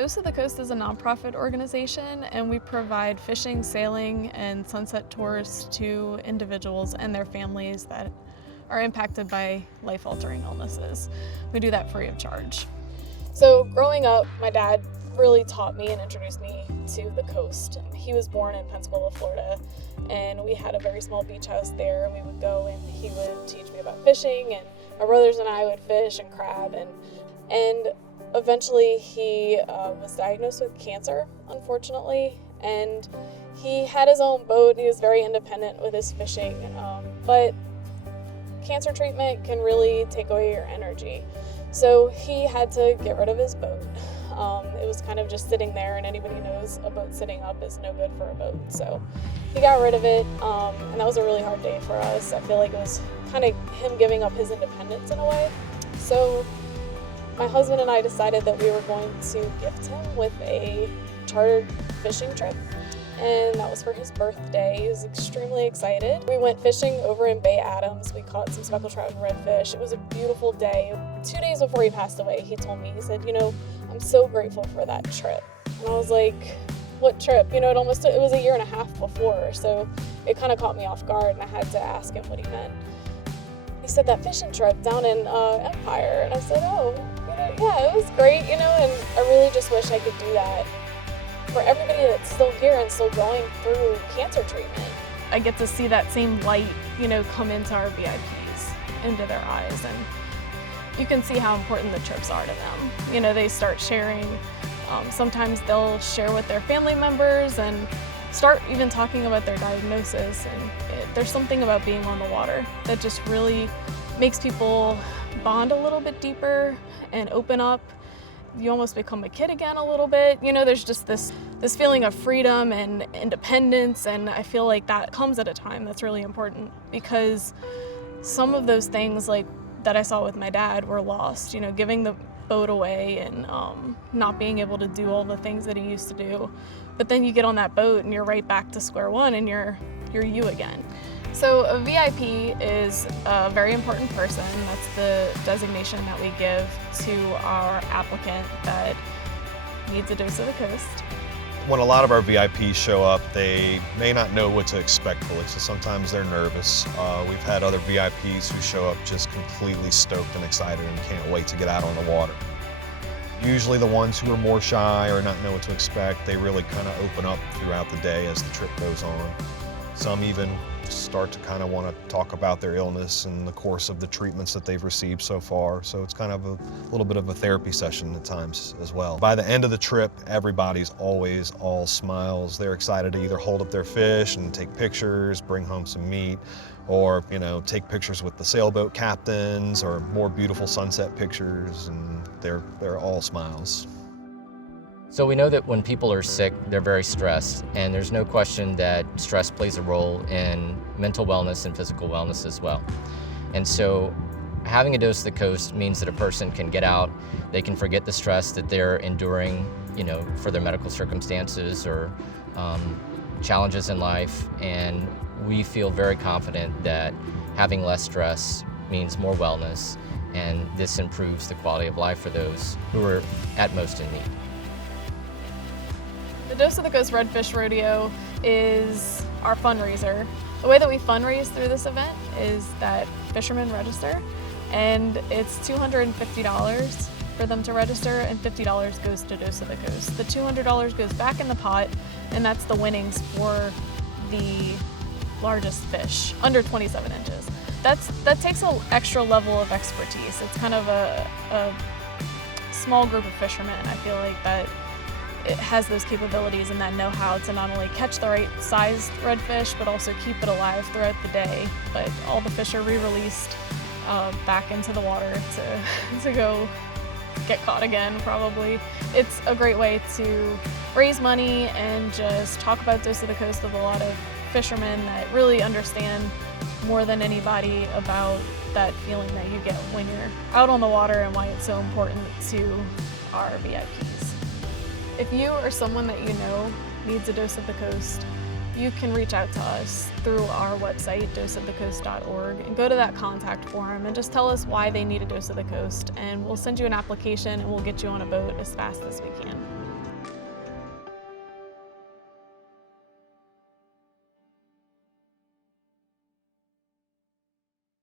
Dose of the Coast is a nonprofit organization, and we provide fishing, sailing, and sunset tours to individuals and their families that are impacted by life-altering illnesses. We do that free of charge. So growing up, my dad really taught me and introduced me to the coast. He was born in Pensacola, Florida, and we had a very small beach house there. We would go and he would teach me about fishing, and my brothers and I would fish and crab, and eventually he was diagnosed with cancer, unfortunately, and he had his own boat. He was very independent with his fishing, but cancer treatment can really take away your energy. So he had to get rid of his boat. It was kind of just sitting there, and anybody knows a boat sitting up is no good for a boat. So he got rid of it, and that was a really hard day for us. I feel like it was kind of him giving up his independence in a way. So my husband and I decided that we were going to gift him with a chartered fishing trip, and that was for his birthday. He was extremely excited. We went fishing over in Bay Adams. We caught some speckled trout and redfish. It was a beautiful day. 2 days before he passed away, he told me, he said, I'm so grateful for that trip. And I was like, what trip? It was a year and a half before, so it kind of caught me off guard, and I had to ask him what he meant. He said, that fishing trip down in Empire. And I said, yeah, it was great, and I really just wish I could do that for everybody that's still here and still going through cancer treatment. I get to see that same light, come into our VIPs, into their eyes, and you can see how important the trips are to them. They start sharing. Sometimes they'll share with their family members and start even talking about their diagnosis. And there's something about being on the water that just really makes people bond a little bit deeper and open up. You almost become a kid again a little bit. There's just this feeling of freedom and independence, and I feel like that comes at a time that's really important, because some of those things like that I saw with my dad were lost, giving the boat away and not being able to do all the things that he used to do. But then you get on that boat and you're right back to square one, and you're you again. So a VIP is a very important person. That's the designation that we give to our applicant that needs a dose of the coast. When a lot of our VIPs show up, they may not know what to expect fully, so sometimes they're nervous. We've had other VIPs who show up just completely stoked and excited and can't wait to get out on the water. Usually the ones who are more shy or not know what to expect, they really kind of open up throughout the day as the trip goes on. Some even start to kind of want to talk about their illness and the course of the treatments that they've received so far. So it's kind of a little bit of a therapy session at times as well. By the end of the trip, everybody's always all smiles. They're excited to either hold up their fish and take pictures, bring home some meat, or take pictures with the sailboat captains, or more beautiful sunset pictures, and they're all smiles. So we know that when people are sick, they're very stressed, and there's no question that stress plays a role in mental wellness and physical wellness as well. And so having a dose of the coast means that a person can get out, they can forget the stress that they're enduring, for their medical circumstances or challenges in life, and we feel very confident that having less stress means more wellness, and this improves the quality of life for those who are at most in need. The Dose of the Coast Redfish Rodeo is our fundraiser. The way that we fundraise through this event is that fishermen register, and it's $250 for them to register, and $50 goes to Dose of the Coast. The $200 goes back in the pot, and that's the winnings for the largest fish, under 27 inches. That takes an extra level of expertise. It's kind of a small group of fishermen, I feel like, that it has those capabilities and that know-how to not only catch the right sized redfish, but also keep it alive throughout the day. But all the fish are re-released back into the water to go get caught again, probably. It's a great way to raise money and just talk about Dose of the Coast with a lot of fishermen that really understand more than anybody about that feeling that you get when you're out on the water and why it's so important to our VIPs. If you or someone that you know needs a Dose of the Coast, you can reach out to us through our website, doseofthecoast.org, and go to that contact form and just tell us why they need a Dose of the Coast, and we'll send you an application and we'll get you on a boat as fast as we can.